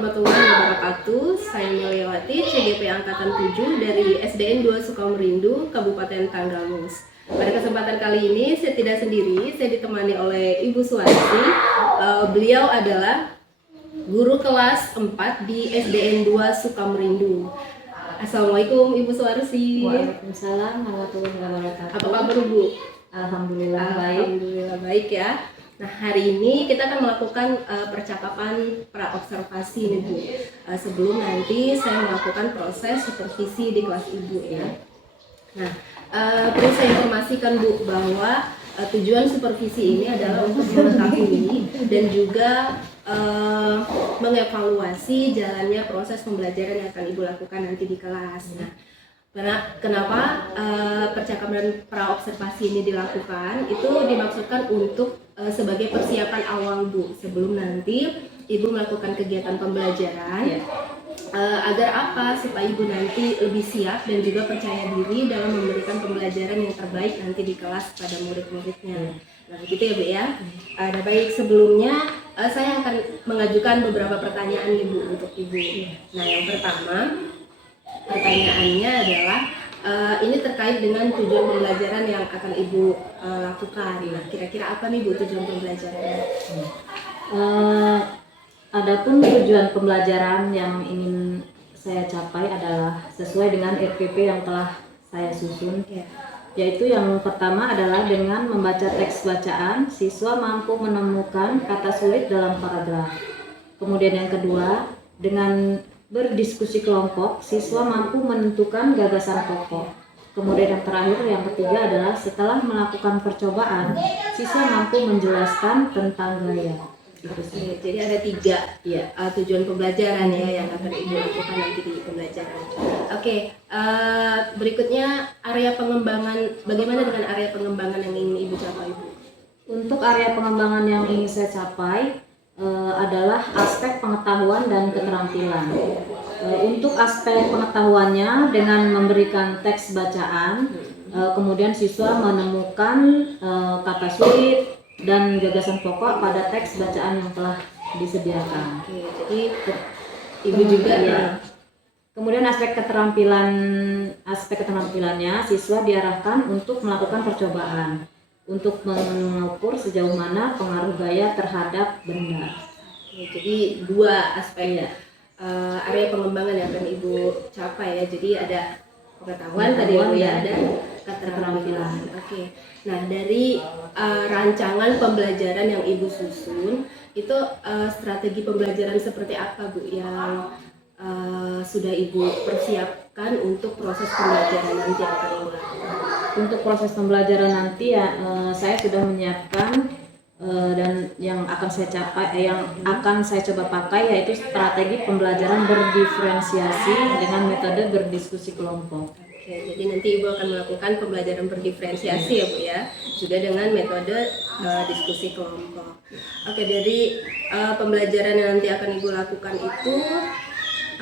warahmatullahi wabarakatuh. Saya Meliawati, CGP Angkatan 7 dari SDN 2 Sukamerindu, Kabupaten Tanggamus. Pada kesempatan kali ini saya tidak sendiri, saya ditemani oleh Ibu Suwarsi. Beliau adalah guru kelas 4 di SDN 2 Sukamerindu. Assalamualaikum Ibu Suwarsi. Waalaikumsalam warahmatullahi wabarakatuh. Apa kabar Bu? Alhamdulillah baik. Alhamdulillah baik ya. Nah, hari ini kita akan melakukan percakapan pra-observasi nih Bu. Sebelum nanti saya melakukan proses supervisi di kelas Ibu ya. Nah, perlu saya informasikan Bu bahwa tujuan supervisi ini adalah untuk mengetahui dan juga mengevaluasi jalannya proses pembelajaran yang akan Ibu lakukan nanti di kelas. Nah, kenapa percakapan pra-observasi ini dilakukan? Itu dimaksudkan untuk sebagai persiapan awal Bu, sebelum nanti Ibu melakukan kegiatan pembelajaran. Agar apa? Supaya Ibu nanti lebih siap dan juga percaya diri dalam memberikan pembelajaran yang terbaik nanti di kelas pada murid-muridnya. Nah, begitu ya Bu ya. Nah, baik, sebelumnya saya akan mengajukan beberapa pertanyaan Ibu untuk Ibu. Nah, yang pertama, pertanyaannya adalah ini terkait dengan tujuan pembelajaran yang akan Ibu lakukan. Nah, kira-kira apa nih Bu tujuan pembelajarannya? Adapun tujuan pembelajaran yang ingin saya capai adalah sesuai dengan RPP yang telah saya susun, yaitu yang pertama adalah dengan membaca teks bacaan, siswa mampu menemukan kata sulit dalam paragraf. Kemudian yang kedua, dengan berdiskusi kelompok, siswa mampu menentukan gagasan pokok. Kemudian yang terakhir, yang ketiga adalah setelah melakukan percobaan, siswa mampu menjelaskan tentang gaya. Jadi ada 3 tujuan pembelajaran ya yang akan Ibu lakukan nanti di pembelajaran. Berikutnya area pengembangan. Bagaimana dengan area pengembangan yang ingin Ibu capai Bu? Untuk area pengembangan yang ingin saya capai adalah aspek pengetahuan dan keterampilan. Untuk aspek pengetahuannya dengan memberikan teks bacaan, kemudian siswa menemukan kata sulit dan gagasan pokok pada teks bacaan yang telah disediakan. Jadi Ibu juga ya. Kemudian aspek keterampilannya siswa diarahkan untuk melakukan percobaan untuk mengukur sejauh mana pengaruh gaya terhadap benda. Jadi 2 aspek area pengembangan yang akan Ibu capai ya. Jadi ada pengetahuan tadi ya, dan keterampilan. Nah, dari rancangan pembelajaran yang Ibu susun itu strategi pembelajaran seperti apa Bu yang sudah Ibu persiapkan untuk proses pembelajaran nanti yang akan Ibu lakukan? Untuk proses pembelajaran nanti ya saya sudah menyiapkan dan yang akan saya coba pakai yaitu strategi pembelajaran berdifferensiasi dengan metode berdiskusi kelompok. Jadi nanti Ibu akan melakukan pembelajaran berdifferensiasi ya Bu ya, juga dengan metode diskusi kelompok. Dari pembelajaran yang nanti akan Ibu lakukan itu,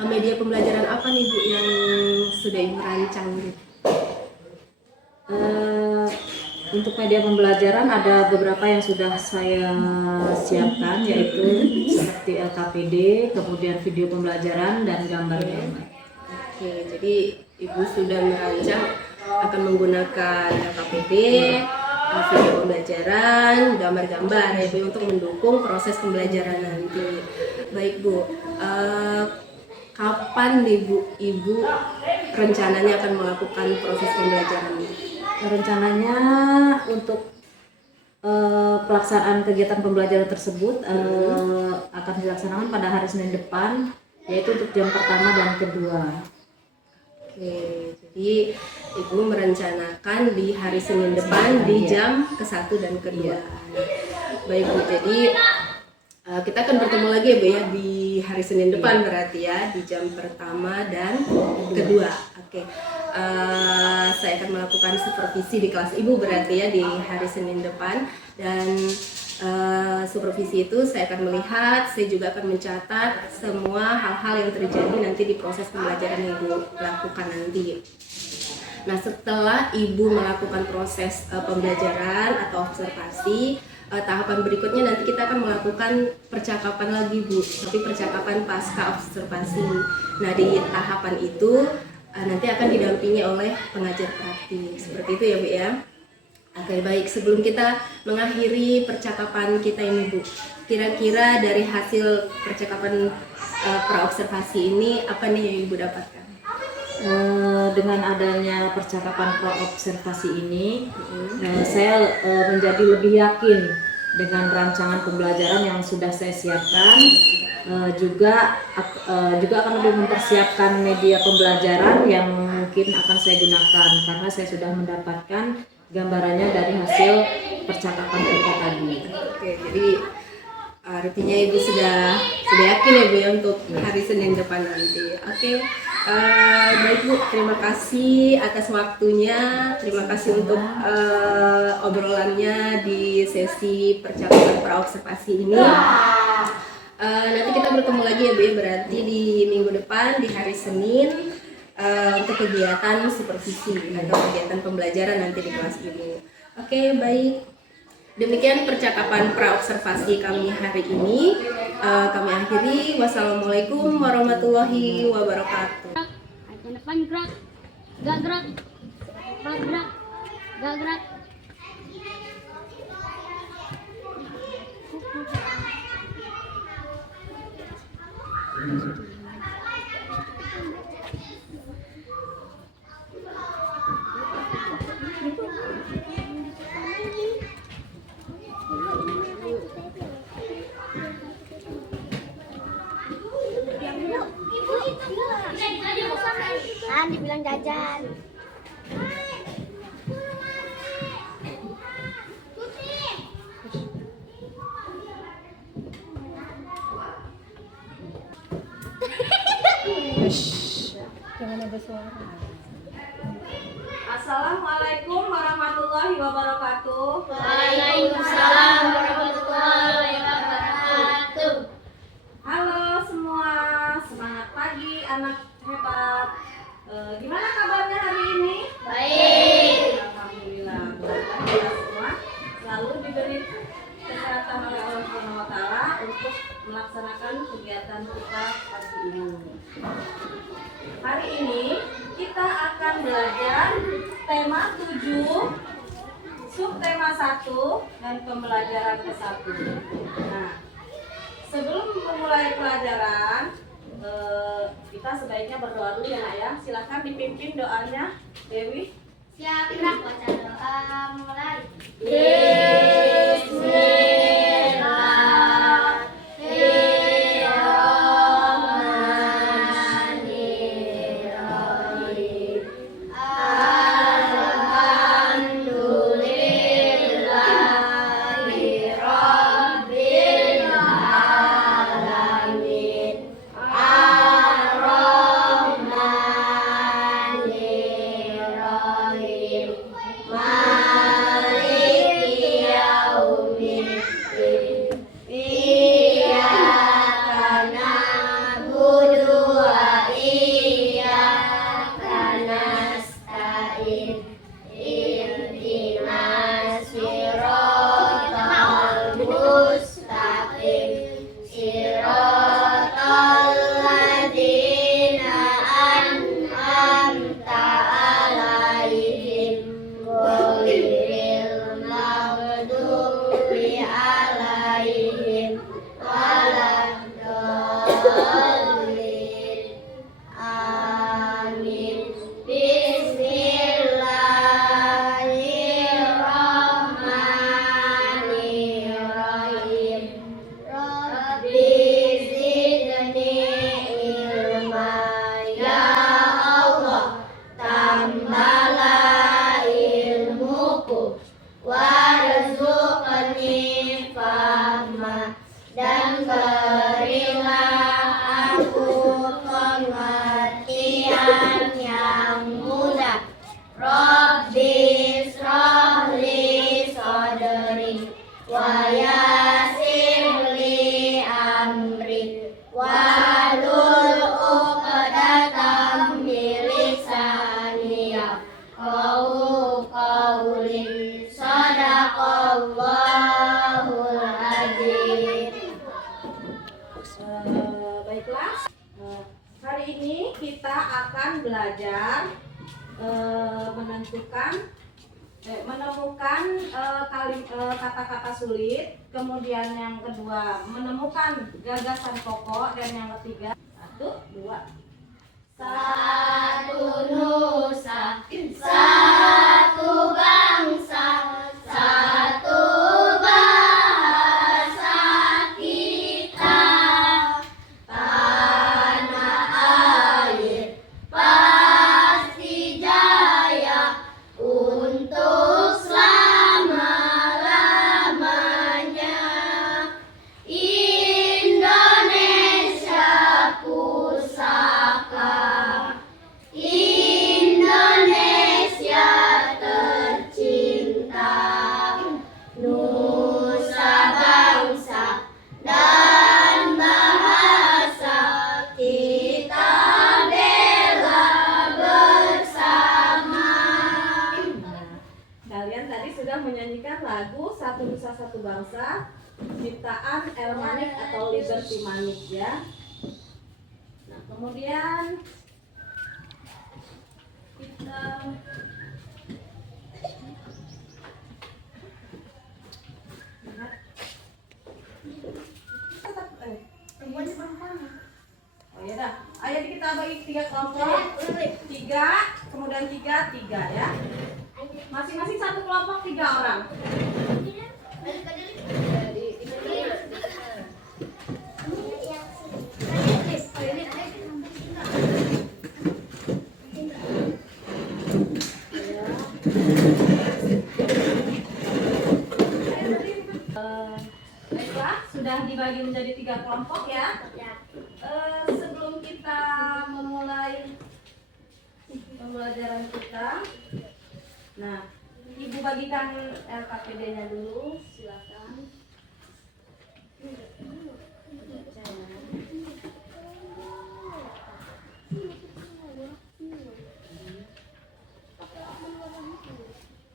media pembelajaran apa nih Bu yang sudah Ibu rancang gitu? Untuk media pembelajaran ada beberapa yang sudah saya siapkan, yaitu seperti LKPD, kemudian video pembelajaran dan gambar-gambar. Jadi Ibu sudah merancang akan menggunakan LKPD, video pembelajaran, gambar-gambar ya Bu untuk mendukung proses pembelajaran nanti. Baik Bu, kapan nih Bu Ibu rencananya akan melakukan proses pembelajaran ini? Rencananya untuk pelaksanaan kegiatan pembelajaran tersebut akan dilaksanakan pada hari Senin depan, yaitu untuk jam pertama dan kedua. Jadi Ibu merencanakan di hari Senin depan di jam ke-1 dan ke-2. Baik Bu, jadi kita akan bertemu lagi ya Bu ya di hari Senin depan berarti ya di jam pertama dan kedua. Saya akan melakukan supervisi di kelas Ibu berarti ya di hari Senin depan, dan supervisi itu saya akan melihat, saya juga akan mencatat semua hal-hal yang terjadi nanti di proses pembelajaran yang Ibu lakukan nanti. Nah, setelah Ibu melakukan proses pembelajaran atau observasi, tahapan berikutnya nanti kita akan melakukan percakapan lagi Bu, tapi percakapan pasca observasi. Nah di tahapan itu nanti akan didampingi oleh pengajar praktik, seperti itu ya Bu ya. Oke baik, sebelum kita mengakhiri percakapan kita ini Bu, kira-kira dari hasil percakapan praobservasi ini apa nih yang Ibu dapatkan? Dengan adanya percakapan praobservasi ini, saya menjadi lebih yakin dengan rancangan pembelajaran yang sudah saya siapkan. Juga akan lebih mempersiapkan media pembelajaran yang mungkin akan saya gunakan karena saya sudah mendapatkan gambarannya dari hasil percakapan kita tadi. Oke, jadi artinya Ibu sudah yakin ya Bu ya untuk hari Senin depan nanti. Oke, baik Bu, terima kasih atas waktunya, terima kasih untuk obrolannya di sesi percakapan praobservasi ini. Nanti kita bertemu lagi ya Bu ya, berarti di minggu depan di hari Senin untuk kegiatan supervisi atau kegiatan pembelajaran nanti di kelas ini. Oke, baik. Demikian percakapan praobservasi kami hari ini. Kami akhiri. Wassalamualaikum warahmatullahi wabarakatuh. Depan gerak, gak gerak, gerak, gak gerak. Kan dibilang jajan. Jangan ada suara. Assalamualaikum warahmatullahi wabarakatuh. Waalaikumsalam warahmatullahi wabarakatuh. Halo semua, semangat pagi anak hebat. Gimana kabarnya hari ini? Baik. Alhamdulillah. Mudah-mudahan kita semua selalu diberi kesehatan oleh Allah Subhanahu wa taala untuk melaksanakan kegiatan kita pagi ini. Hari ini kita akan belajar tema 7, subtema 1 dan pembelajaran ke-1. Nah, sebelum memulai pelajaran, kita sebaiknya berdoa dulu ya Nak ya. Silakan dipimpin doanya Dewi. Siap, baca doa mulai. Bismillahirrahmanirrahim. Alhamdulillahirabbil alamin. Ar-Rahmanirrahim. Maliki yaumiddin. Iyyaka na'budu wa iyyaka nasta'in. Ihdinas siratal mustaqim. Siratal ladzina an'amta 'alaihim ghairil maghdubi 'alaihim waladdallin. Amin. Bismillahirrahmanirrahim. Rabbi zidni ilma ya Allah, tambahlah ilmuku, warzuqni fahma, dan berilah aku pengertian yang mudah. Rabbi israhli sadri wa yassir li amri wahlul 'uqdatam min lisani yafqahu qawli. Shadaqallahu kita akan belajar menemukan kata-kata sulit, kemudian yang kedua menemukan gagasan pokok, dan yang ketiga 1, 2. Satu nusa, satu bangsa, satu bahasa kita. Tanah air pasti jaya untuk selama-lamanya. Indonesia pusaka, Indonesia tercinta, nusa bangsa dan bahasa kita bela bersama. Kalian tadi sudah menyanyikan lagu Satu Nusa Satu Bangsa ciptaan Elmanik atau Liberty Manik ya. Nah, kemudian kita oh ya dah, ayo kita bagi 3 kelompok, 3, kemudian 3, 3 ya. Masing-masing satu kelompok 3 orang. Baiklah, sudah dibagi menjadi 3 kelompok ya. Sebelum kita memulai pembelajaran kita, nah, Ibu bagikan LKPD-nya dulu, silakan.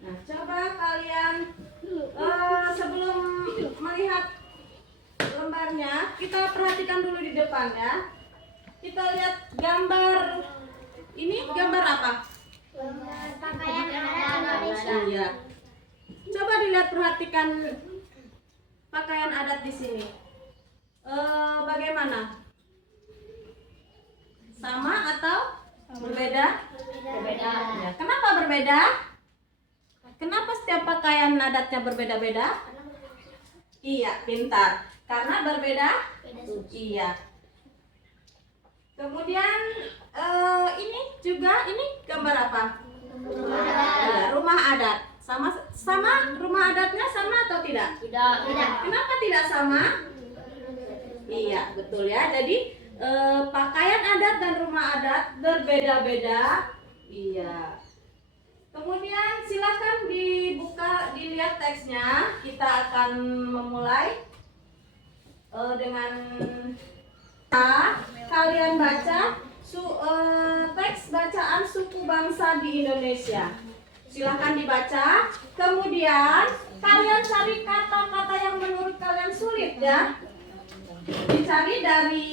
Nah, coba kalian sebelum melihat lembarnya, kita perhatikan dulu di depan ya. Kita lihat gambar ini, gambar apa? Pakaian adat Indonesia. Iya. Coba dilihat, perhatikan pakaian adat di sini. Bagaimana? Sama atau berbeda? Berbeda. Ya. Kenapa berbeda? Kenapa setiap pakaian adatnya berbeda-beda? Iya, pintar. Karena berbeda? Iya. Kemudian ini juga, ini gambar apa? Ya, rumah adat. Sama rumah adatnya sama atau tidak? Tidak. Kenapa tidak sama? Iya, betul ya. Jadi pakaian adat dan rumah adat berbeda-beda. Iya. Kemudian silakan dibuka, dilihat teksnya. Kita akan memulai dengan kalian baca teks bacaan suku bangsa di Indonesia. Silahkan dibaca. Kemudian kalian cari kata-kata yang menurut kalian sulit ya. Dicari dari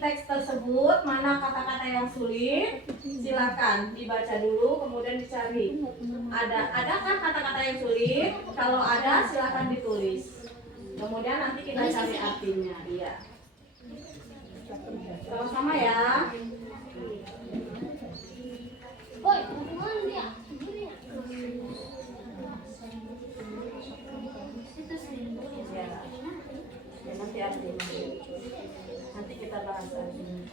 teks tersebut mana kata-kata yang sulit. Silakan dibaca dulu, kemudian dicari. Adakah kata-kata yang sulit? Kalau ada, silakan ditulis. Kemudian nanti kita cari artinya. Iya. Sama-sama ya. Ya, nanti artinya. Nanti kita bahas artinya.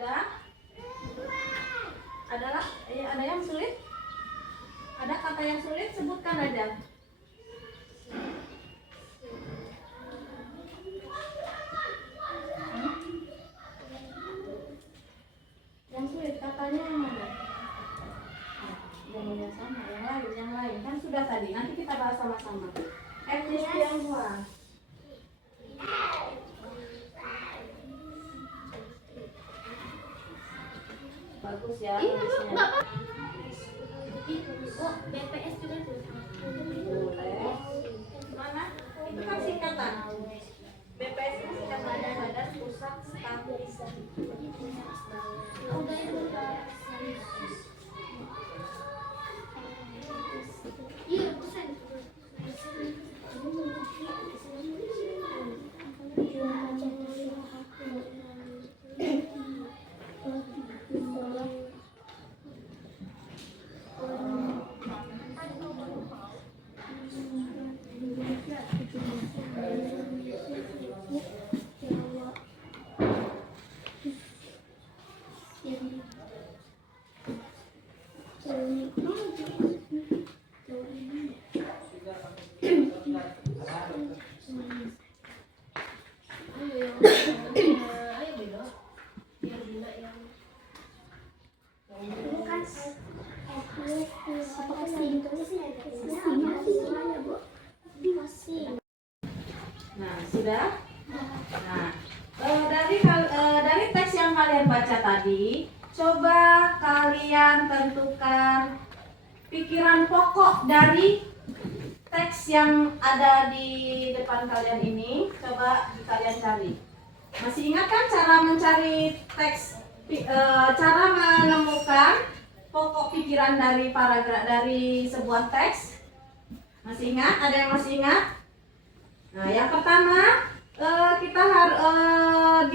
Sudah? Ada yang sulit? Ada kata yang sulit? Sebutkan aja. Yang sulit katanya yang mana? Jangan yang sama, yang lain kan sudah tadi. Nanti kita bahas sama-sama. Etnis Tionghoa. Bagus ya. tulisnya. Oh, BPS juga tuh. Boleh. Mana? Itu kan singkatan. BPS itu singkatan Badan Pusat Stabilisasi. Udah itu. Iya, pesan. Nah, sudah? Nah, dari teks yang kalian baca tadi, coba kalian tentukan pikiran pokok dari teks yang ada di depan kalian ini. Coba kalian cari. Masih ingat kan cara mencari teks, cara menemukan pokok pikiran dari paragraf dari sebuah teks? Masih ingat? Ada yang masih ingat? Nah, yang pertama kita harus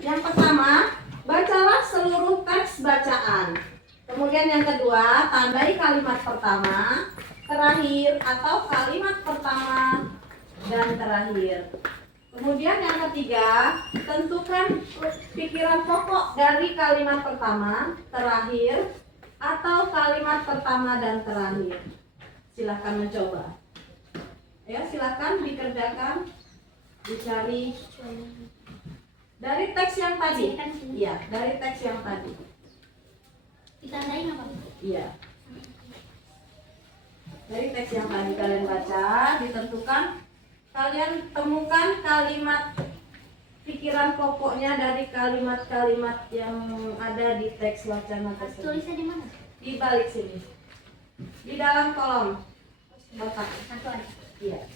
yang pertama, bacalah seluruh teks bacaan. Kemudian yang kedua, tandai kalimat pertama, terakhir atau kalimat pertama dan terakhir. Kemudian yang ketiga, tentukan pikiran pokok dari kalimat pertama, terakhir, atau kalimat pertama dan terakhir. Silahkan mencoba. Ya, silahkan dikerjakan, dicari dari teks yang tadi. Iya, dari teks yang tadi. Ditandain apa? Iya. Dari teks yang tadi kalian baca, ditentukan. Kalian temukan kalimat pikiran pokoknya dari kalimat-kalimat yang ada di teks wacana tersebut. Tulisnya di mana? Di balik sini. Di dalam kolom kotak. Satu ada. Iya.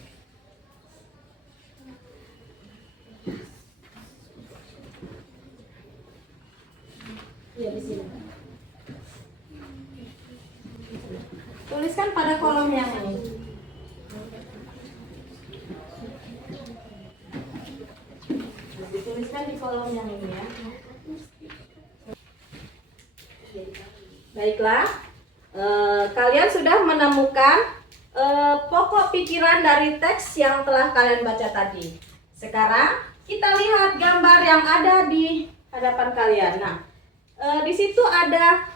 Iya, di sini. Tuliskan pada kolom yang ini. Dituliskan di kolom yang ini ya. Baiklah, kalian sudah menemukan pokok pikiran dari teks yang telah kalian baca tadi. Sekarang kita lihat gambar yang ada di hadapan kalian. Nah, di situ ada,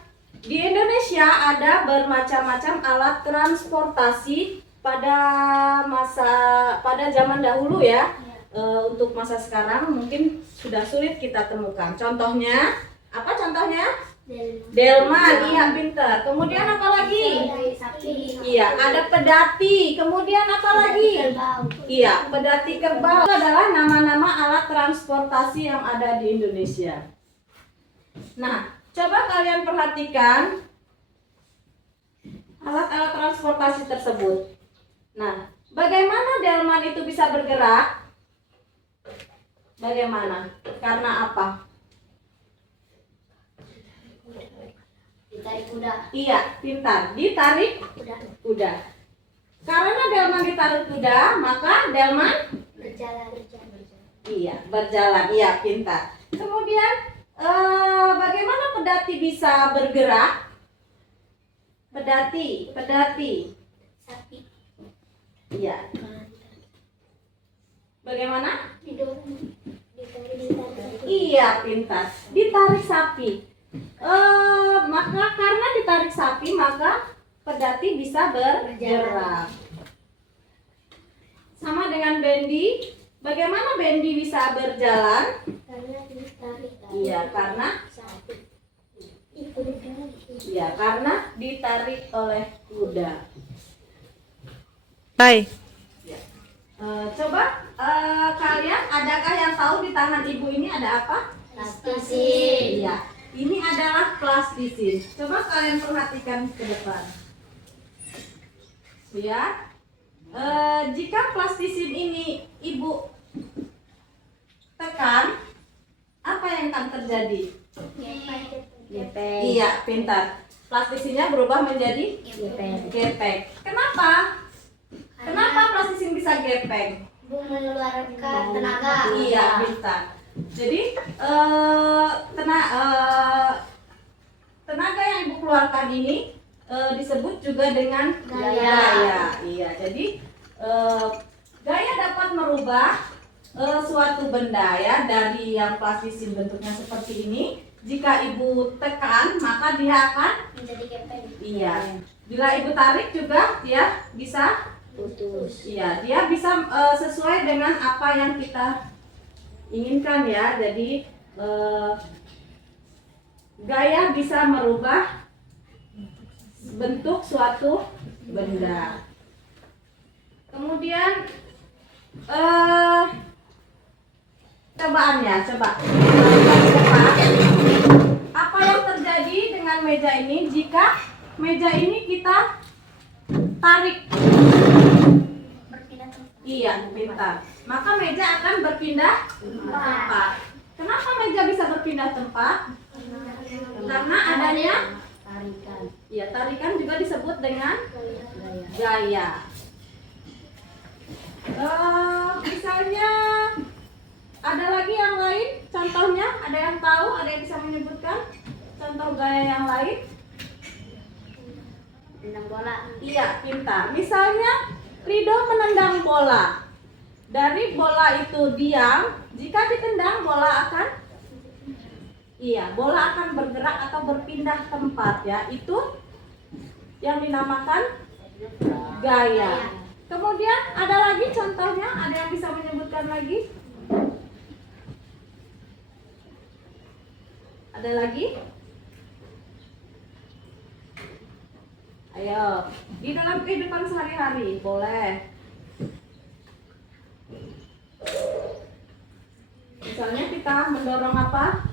di Indonesia ada bermacam-macam alat transportasi pada zaman dahulu ya. Untuk masa sekarang mungkin sudah sulit kita temukan. Contohnya, apa contohnya? Delman, iya pintar. Kemudian apa lagi? Iya, ada pedati. Kemudian apa lagi? Iya, pedati kerbau. Itu adalah nama-nama alat transportasi yang ada di Indonesia. Nah, coba kalian perhatikan alat-alat transportasi tersebut. Nah, bagaimana delman itu bisa bergerak? Bagaimana? Karena apa? Ditarik kuda. Iya, pintar. Ditarik kuda. Karena delman ditarik kuda, maka delman Berjalan. iya, berjalan. Iya, pintar. Kemudian bagaimana pedati bisa bergerak? Pedati. Sapi. Iya. Bagaimana? Didorong. Ditarik. Iya, pintar. Ditarik sapi. Maka karena ditarik sapi maka pedati bisa bergerak. Sama dengan bendi. Bagaimana bendi bisa berjalan? Karena ditarik. Iya, karena Sapi. Itu ditarik. iya, karena ditarik oleh kuda. Hai. Coba kalian adakah yang tahu di tangan ibu ini ada apa? Plastisin. Iya, ini adalah plastisin. Coba kalian perhatikan ke depan. Ya, jika plastisin ini ibu tekan, apa yang akan terjadi? Gepeng. Iya, pintar. Plastisinnya berubah menjadi gepeng. Kenapa? Kenapa plastisin bisa gepeng? Mengeluarkan tenaga. Iya, pintar. Jadi tenaga yang ibu keluarkan ini disebut juga dengan Gaya. Iya, jadi gaya dapat merubah suatu benda ya dari yang plastisin bentuknya seperti ini. Jika ibu tekan, maka dia akan Menjadi gepeng. iya. Bila ibu tarik juga dia bisa Putus. iya, dia bisa sesuai dengan apa yang kita inginkan ya. Jadi gaya bisa merubah bentuk suatu benda. Kemudian cobaannya, coba. Apa yang terjadi dengan meja ini jika meja ini kita tarik? Berpindah tempat. Iya, pintar. Maka meja akan berpindah tempat. Kenapa meja bisa berpindah tempat? Karena adanya Tarikan. ya, tarikan juga disebut dengan gaya. Misalnya ada lagi yang lain contohnya, ada yang tahu, ada yang bisa menyebutkan contoh gaya yang lain? Tendang bola. Iya, pintar. Misalnya Rido menendang bola. Dari bola itu diam, jika ditendang bola akan bola akan bergerak atau berpindah tempat ya. Itu yang dinamakan gaya. Kemudian ada lagi contohnya, ada yang bisa menyebutkan lagi? Ada lagi? Ayo, di dalam kehidupan sehari-hari boleh. Misalnya kita mendorong apa?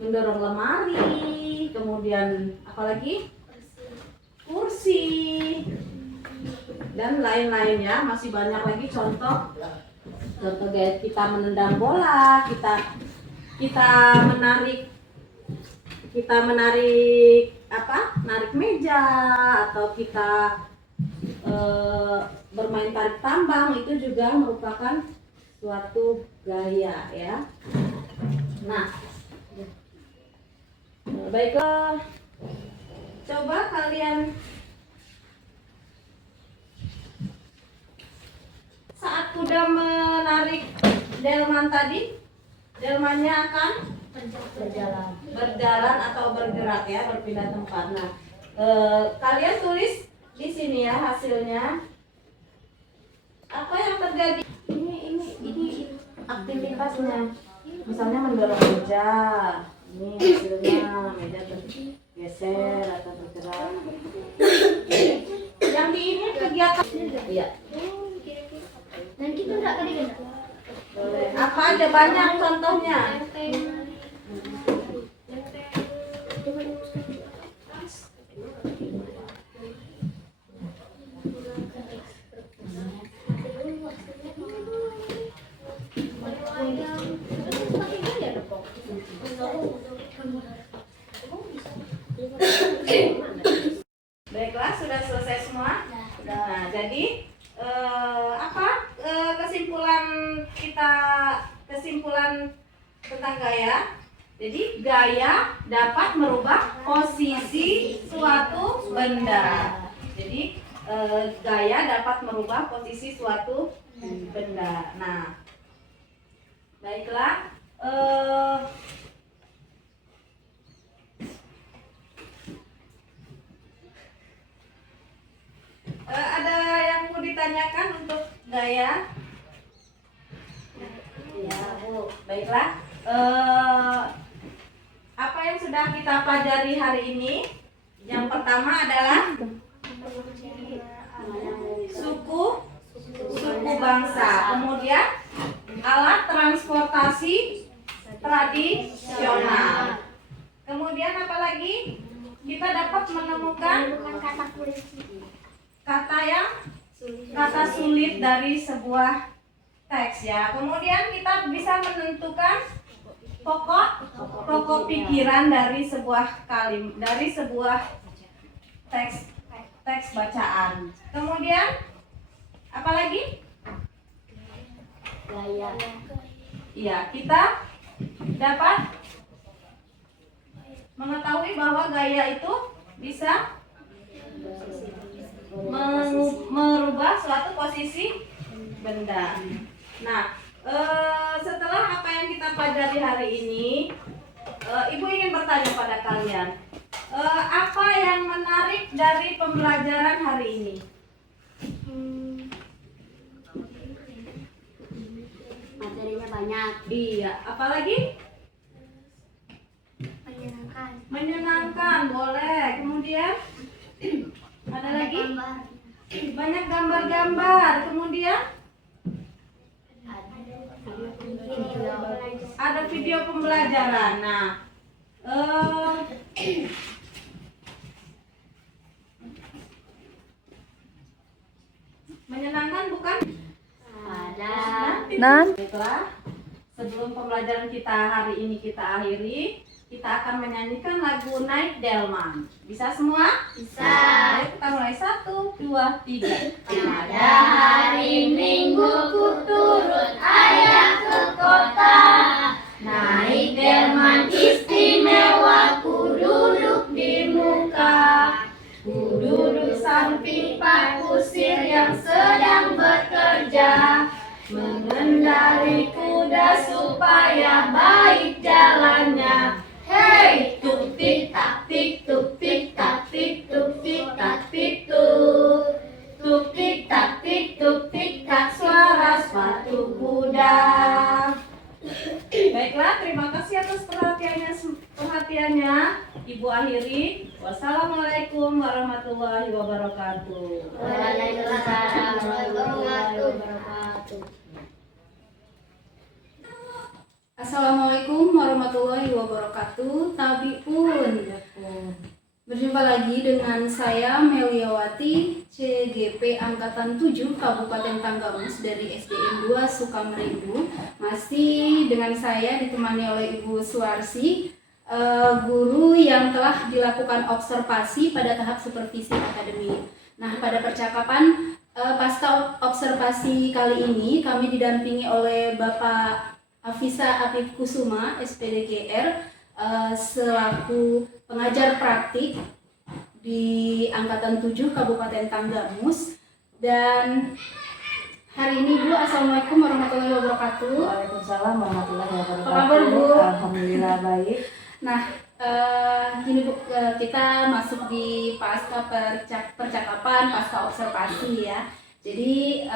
Mendorong lemari, kemudian apa lagi? Kursi, dan lain-lainnya. Masih banyak lagi contoh. Contoh gaya kita menendang bola, kita menarik apa? Narik meja, atau kita bermain tarik tambang, itu juga merupakan suatu gaya ya. Nah, baiklah, coba kalian saat kuda menarik delman tadi, delmannya akan berjalan atau bergerak ya, berpindah tempat. Nah, kalian tulis di sini ya hasilnya. Apa yang terjadi? Ini aktivitasnya. Misalnya mendorong meja. Ini hasilnya, meja bergeser atau bergerak. Yang di ini kegiatan. Iya. Dan kita enggak tadi kan? Boleh. Apa aja, banyak contohnya? Baiklah, sudah selesai semua. Nah, jadi kesimpulan tentang gaya. Jadi gaya dapat merubah posisi suatu benda. Jadi gaya dapat merubah posisi suatu benda. Nah, baiklah. Ada yang mau ditanyakan untuk gaya? Ya, Bu. Baiklah. Apa yang sudah kita pelajari hari ini? Yang pertama adalah suku bangsa. Kemudian alat transportasi tradisional. Kemudian apa lagi? Kita dapat menemukan kata kunci. kata sulit dari sebuah teks ya. Kemudian kita bisa menentukan pokok pikiran dari sebuah teks bacaan. Kemudian apa lagi? Gaya. Iya, kita dapat mengetahui bahwa gaya itu bisa merubah suatu posisi benda. Nah, setelah apa yang kita pelajari hari ini, Ibu ingin bertanya pada kalian, apa yang menarik dari pembelajaran hari ini? Materinya banyak. Iya, apalagi? Menyenangkan. Menyenangkan, boleh. Kemudian ada lagi? Banyak gambar-gambar. Kemudian ada video pembelajaran. Nah, menyenangkan bukan? Ada. Baiklah, sebelum pembelajaran kita hari ini kita akhiri, kita akan menyanyikan lagu Naik Delman. Bisa semua? Bisa. Ayo kita mulai 1, 2, 3. Pada hari Minggu ku turut ayah ke kota, naik delman istimewa ku duduk di muka, ku duduk samping Pak Kusir yang sedang bekerja, mengendari kuda supaya baik jalannya. Hei, tuk tik tak tik tuk tik tak tik tuk tik tak tik tuk. Tuk tik tak tik tuk tik tak suara sepatu kuda. Baiklah, terima kasih atas perhatiannya. Ibu akhiri. Wassalamualaikum warahmatullahi wabarakatuh. Waalaikumsalam warahmatullahi wabarakatuh. Assalamualaikum warahmatullahi wabarakatuh. Tabi pun. Berjumpa lagi dengan saya Meliawati, CGP Angkatan 7 Kabupaten Tanggamus dari SDN 2 Sukamerindu. Masih dengan saya ditemani oleh Ibu Suarsi, guru yang telah dilakukan observasi pada tahap supervisi akademik. Nah, pada percakapan pasca observasi kali ini kami didampingi oleh Bapak Afisa Apif Kusuma, SPDGR, selaku pengajar praktik di Angkatan 7 Kabupaten Tanggamus. Dan hari ini Bu, Assalamualaikum warahmatullahi wabarakatuh. Waalaikumsalam warahmatullahi wabarakatuh. Apa kabar, Bu? Alhamdulillah baik. Nah, gini Bu, kita masuk di pasca percakapan, pasca observasi ya. Jadi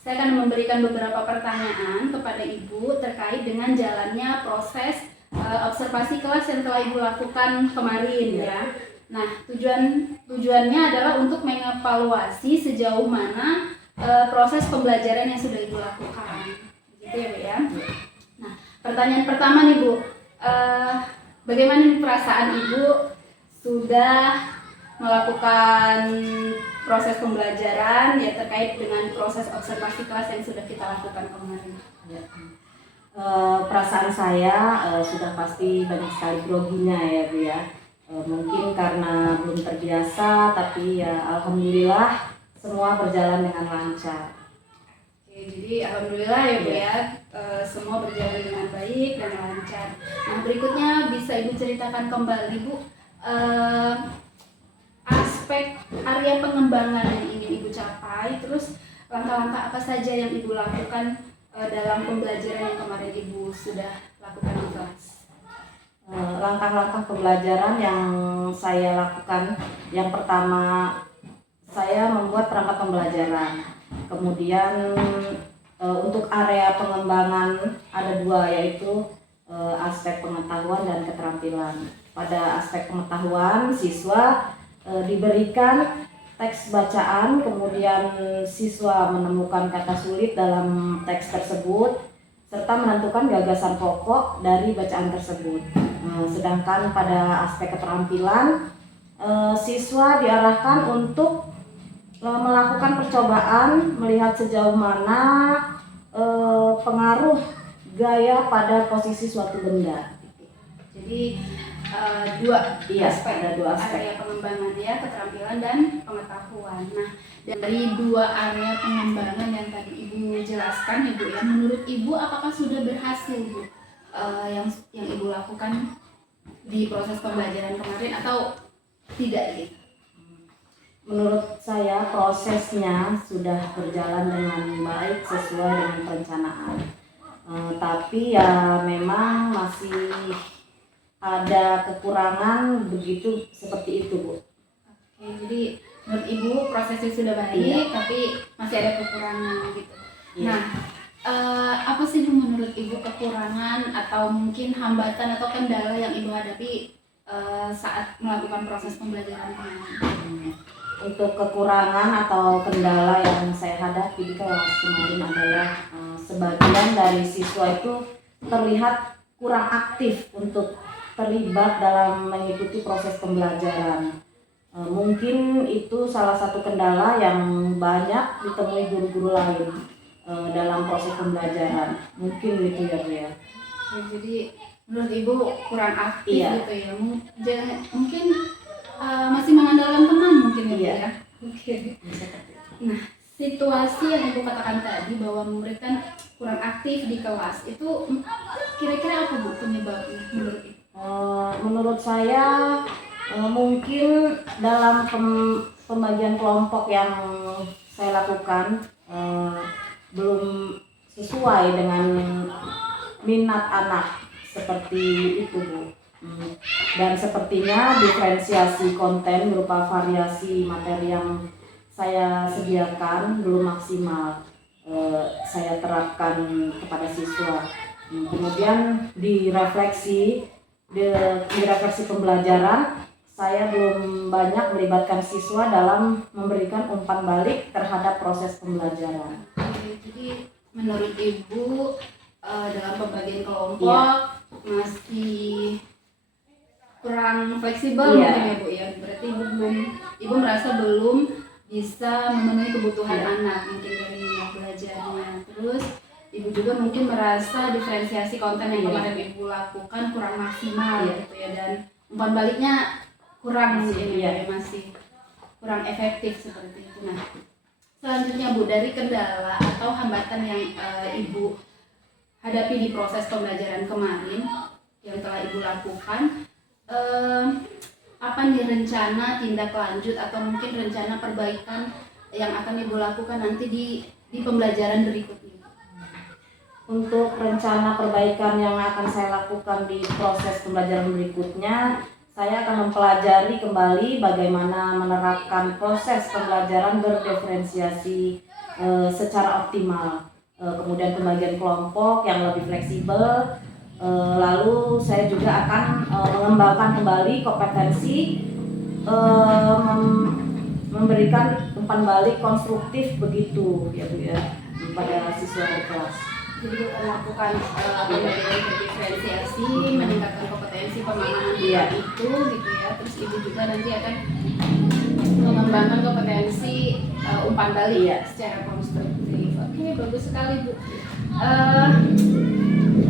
saya akan memberikan beberapa pertanyaan kepada Ibu terkait dengan jalannya proses observasi kelas yang telah Ibu lakukan kemarin ya. Nah, tujuannya adalah untuk mengevaluasi sejauh mana proses pembelajaran yang sudah Ibu lakukan. Gitu ya, Bu ya. Nah, pertanyaan pertama nih Bu, bagaimana nih perasaan Ibu sudah melakukan proses pembelajaran ya terkait dengan proses observasi kelas yang sudah kita lakukan kemarin? Ya. Perasaan saya sudah pasti banyak sekali groginya ya Bu ya. Mungkin karena belum terbiasa, tapi ya alhamdulillah semua berjalan dengan lancar. Oke, jadi alhamdulillah ya Bu ya, semua berjalan dengan baik dan lancar. Nah, berikutnya bisa Ibu ceritakan kembali Bu, aspek area pengembangan yang ingin Ibu capai, terus langkah-langkah apa saja yang Ibu lakukan dalam pembelajaran yang kemarin Ibu sudah lakukan di kelas? Langkah-langkah pembelajaran yang saya lakukan, yang pertama saya membuat perangkat pembelajaran. Kemudian untuk area pengembangan ada dua, yaitu aspek pengetahuan dan keterampilan. Pada aspek pengetahuan, siswa diberikan teks bacaan, kemudian siswa menemukan kata sulit dalam teks tersebut serta menentukan gagasan pokok dari bacaan tersebut. Sedangkan pada aspek keterampilan, siswa diarahkan untuk melakukan percobaan melihat sejauh mana pengaruh gaya pada posisi suatu benda. Jadi dua aspek, ada dua aspek. area pengembangan ya, keterampilan dan pengetahuan. Nah, dari dua area pengembangan yang tadi Ibu jelaskan ya Bu ya, menurut Ibu apakah sudah berhasil Bu yang Ibu lakukan di proses pembelajaran kemarin atau tidak gitu? Menurut saya prosesnya sudah berjalan dengan baik sesuai dengan perencanaan. Tapi ya memang masih ada kekurangan begitu seperti itu Bu. Oke, jadi menurut Ibu prosesnya sudah baik, Iya. tapi masih ada kekurangan gitu. Iya. Nah, apa sih Bu menurut Ibu kekurangan atau mungkin hambatan atau kendala yang Ibu hadapi saat melakukan proses pembelajaran kemarin? Untuk kekurangan atau kendala yang saya hadapi di kelas kemarin adalah sebagian dari siswa itu terlihat kurang aktif untuk terlibat dalam mengikuti proses pembelajaran. Mungkin itu salah satu kendala yang banyak ditemui guru-guru lain dalam proses pembelajaran. Mungkin itu ya Bu ya. Jadi menurut Ibu kurang aktif Iya. gitu ya? Mungkin masih mengandalkan teman mungkin ya Bu Iya. ya? Oke. Nah, situasi yang Ibu katakan tadi bahwa murid kan kurang aktif di kelas itu kira-kira apa Bu penyebabnya menurut Ibu? Menurut saya mungkin dalam pembagian kelompok yang saya lakukan belum sesuai dengan minat anak seperti itu Bu. Dan sepertinya diferensiasi konten berupa variasi materi yang saya sediakan belum maksimal saya terapkan kepada siswa. Kemudian di refleksi pembelajaran, saya belum banyak melibatkan siswa dalam memberikan umpan balik terhadap proses pembelajaran. Jadi menurut Ibu dalam pembagian kelompok Iya. masih kurang fleksibel Iya. mungkin ya Bu ya. Berarti Ibu merasa belum bisa memenuhi kebutuhan Iya. anak mungkin dari minat belajarnya. Terus Ibu juga mungkin merasa diferensiasi konten yang Iya. kemarin Ibu lakukan kurang maksimal Iya. gitu ya, dan umpan baliknya kurang Masih, mungkin iya. ya, masih kurang efektif seperti itu. Nah, selanjutnya Bu, dari kendala atau hambatan yang Ibu hadapi di proses pembelajaran kemarin yang telah Ibu lakukan, apa nih rencana tindak lanjut atau mungkin rencana perbaikan yang akan Ibu lakukan nanti di pembelajaran berikutnya? Untuk rencana perbaikan yang akan saya lakukan di proses pembelajaran berikutnya, saya akan mempelajari kembali bagaimana menerapkan proses pembelajaran berdiferensiasi secara optimal. Kemudian pembagian kelompok yang lebih fleksibel. Lalu saya juga akan mengembangkan kembali kompetensi memberikan umpan balik konstruktif begitu ya Bu ya pada siswa di kelas. Jadi melakukan pembelajaran berdiferensiasi, meningkatkan kompetensi pemahaman Iya. itu gitu ya. Terus Ibu juga nanti akan mengembangkan kompetensi umpan balik Iya. secara konstruktif. Oke, bagus sekali Bu.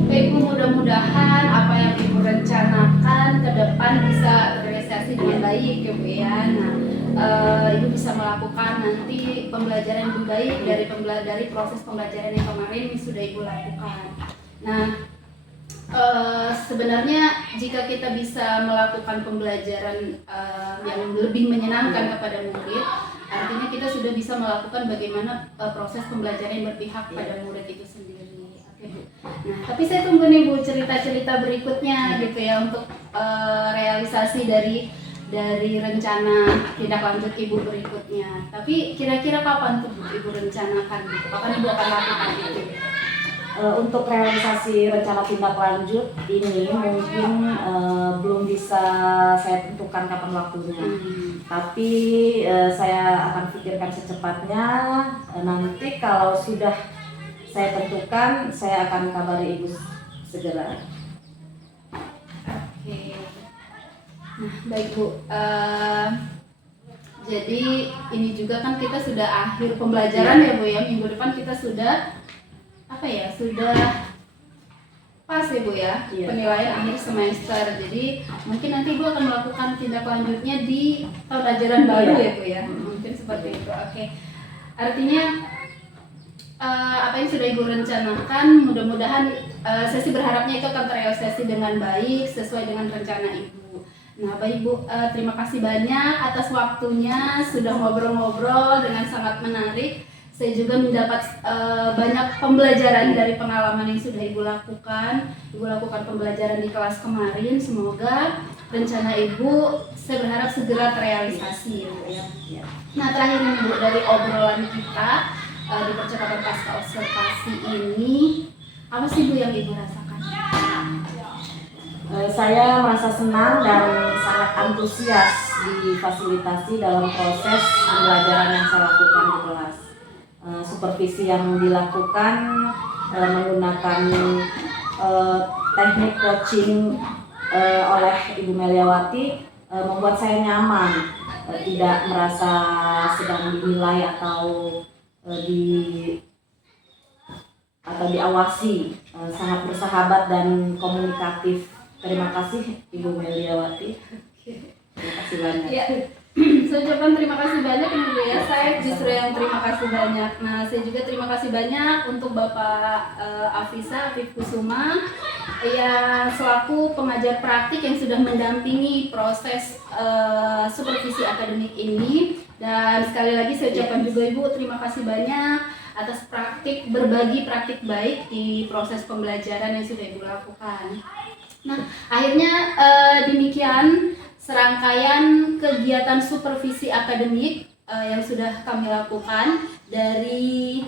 Baik Bu, mudah-mudahan apa yang Ibu rencanakan ke depan bisa terrealisasi dengan baik ya Bu ya. Nah, Ibu bisa melakukan nanti pembelajaran lebih baik dari proses pembelajaran yang kemarin sudah Ibu lakukan. Nah, Sebenarnya jika kita bisa melakukan pembelajaran yang lebih menyenangkan kepada murid, artinya kita sudah bisa melakukan bagaimana proses pembelajaran yang berpihak pada murid itu sendiri. Oke, Bu. Nah, tapi saya tunggu nih Bu cerita-cerita berikutnya gitu ya untuk realisasi dari rencana tindak lanjut Ibu berikutnya. Tapi kira-kira kapan tuh Bu Ibu rencanakan gitu? Kapan Ibu akan lakukan itu? Untuk realisasi rencana tindak lanjut ini mungkin belum bisa saya tentukan kapan waktunya. Tapi saya akan pikirkan secepatnya. Nanti kalau sudah saya tentukan, saya akan kabari Ibu segera. Oke. Nah, baik Bu. Jadi ini juga kan kita sudah akhir pembelajaran ya Bu ya. Minggu depan kita sudah sudah pas ya Bu ya, Iya. penilaian akhir semester. Jadi mungkin nanti Bu akan melakukan tindak lanjutnya di tahun ajaran baru ya Bu ya. Mungkin seperti itu. Oke. Artinya apa yang sudah Ibu rencanakan, mudah-mudahan saya sih berharapnya itu akan terrealisasi dengan baik sesuai dengan rencana Ibu. Nah, baik Bu, terima kasih banyak atas waktunya, sudah ngobrol-ngobrol dengan sangat menarik. Saya juga mendapat banyak pembelajaran dari pengalaman yang sudah Ibu lakukan. Ibu lakukan pembelajaran di kelas kemarin. Semoga rencana Ibu, saya berharap segera terrealisasi ya. Nah, terakhir ini Bu, dari obrolan kita di percakapan pasca observasi ini, apa sih Bu yang Ibu rasakan? Saya merasa senang dan sangat antusias difasilitasi dalam proses pembelajaran yang saya lakukan di kelas. Supervisi yang dilakukan menggunakan teknik coaching oleh Ibu Meliawati membuat saya nyaman, tidak merasa sedang dinilai atau diawasi, sangat bersahabat dan komunikatif. Terima kasih Ibu Meliawati. Terima kasih banyak. Ya. Saya ucapkan terima kasih banyak Ibu ya. Saya justru yang terima kasih banyak. Nah, saya juga terima kasih banyak untuk Bapak Afif Kusuma yang selaku pengajar praktik yang sudah mendampingi proses supervisi akademik ini. Dan sekali lagi saya ucapkan juga Ibu terima kasih banyak atas berbagi praktik baik di proses pembelajaran yang sudah Ibu lakukan. Nah, akhirnya demikian serangkaian kegiatan supervisi akademik yang sudah kami lakukan dari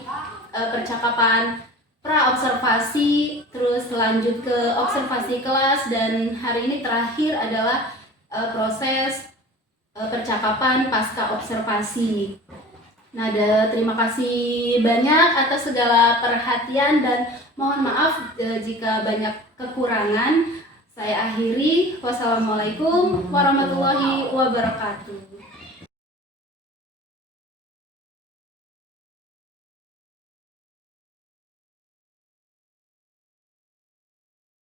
percakapan pra-observasi, terus lanjut ke observasi kelas, dan hari ini terakhir adalah proses percakapan pasca observasi. Nah, terima kasih banyak atas segala perhatian dan mohon maaf jika banyak kekurangan. Saya akhiri. Wassalamualaikum warahmatullahi wabarakatuh.